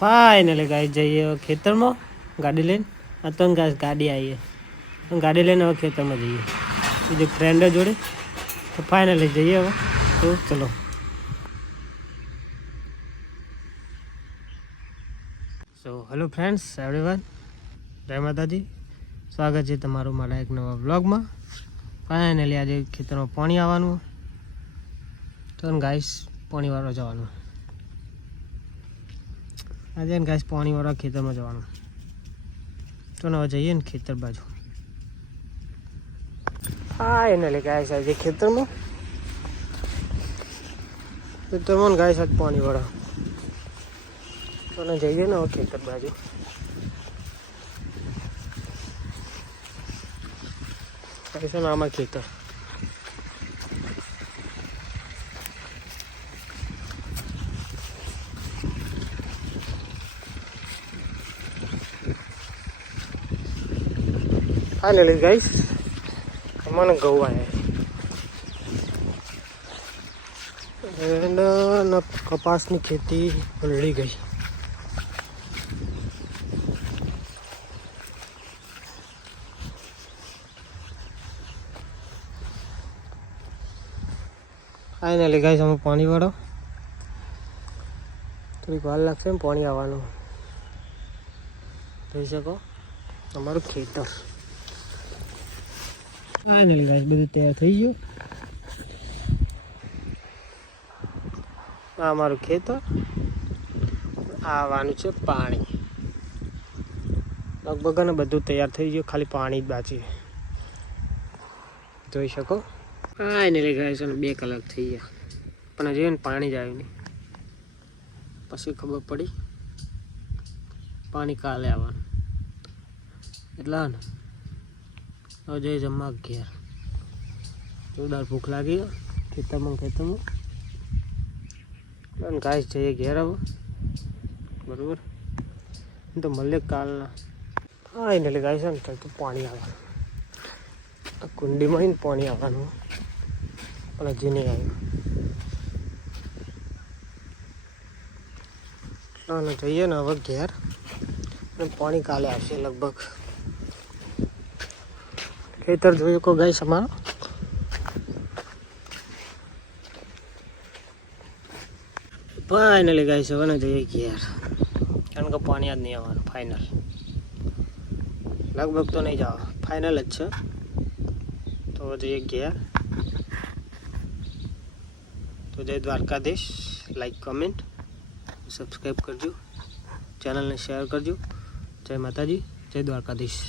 Finally guys જઈએ હવે ખેતરમાં ગાડી લઈને. આ તો ગાઈસ ગાડી આવીએ ગાડી લઈને હવે ખેતરમાં જઈએ બીજું ફ્રેન્ડ જોડે. તો ફાઇનલી જઈએ હવે. તો ચલો. સો હેલો ફ્રેન્ડ્સ એવરીવન, જય માતાજી. સ્વાગત છે તમારું મારા એક નવા વ્લોગમાં. ફાઇનલી આજે ખેતરમાં પાણી આવવાનું તો ગાઈસ પાણી વાળવા જવાનું. આજે ગાઈસ પાણી વાળવા ખેતરમાં જવાનું તો હવે જઈએ ને ખેતર બાજુ. ફાઇનલી ગાઈસ આજે ખેતરમાં ગાઈસ આજ પાણી વાળા તો જઈએ ને હવે ખેતર બાજુ. છે ને આમાં ખેતર ફાઇનલી ગાઈસ મને ઘઉં આવ્યા કપાસની ખેતી પલળી ગઈ. ફાઇનલી ગાઈસ અમે પાણી વાળો થોડીક વાર લાગશે ને પાણી આવવાનું. જોઈ શકો અમારું ખેતર. ફાઇનલી ગાઈસ બધું તૈયાર થઈ ગયું. આ અમારું ખેતર. આવવાનું છે પાણી. લગભગ ને બધું તૈયાર થઈ ગયું, ખાલી પાણી જ બાકી. જોઈ શકો. ફાઇનલી ગાઈસ 2 કલાક થઈ ગયા પણ હજી ને પાણી જ આવ્યું નહીં. પછી ખબર પડી પાણી કાલે આવવાનું. એટલા ને હવે જઈ જમવા ઘેર. જોરદાર ભૂખ લાગી ખેતરમાં. ગાઈસ જઈએ ઘેર હવે. બરાબર તો મળે કાલના. ફાઇનલી ગાઈસ ને તો પાણી આવવાનું. કુંડીમાં પાણી આવવાનું પણ હજી નહીં આવ્યું. જઈએ ને હવે ઘેર. પાણી કાલે આવશે લગભગ. ખેતર જોયું કો ગાઈસ અમારો. ફાઇનલી ગાઈસ હવે ને જઈએ ઘેર, કારણ કે પાણી જ નહીં આવવાનું. ફાઇનલ લગભગ તો નહીં જાવ, ફાઇનલ જ છે. તો જઈએ ઘેર. તો જય દ્વારકાધીશ. લાઈક કમેન્ટ સબસ્ક્રાઈબ કરજો, ચેનલને શેર કરજો. જય માતાજી, જય દ્વારકાધીશ.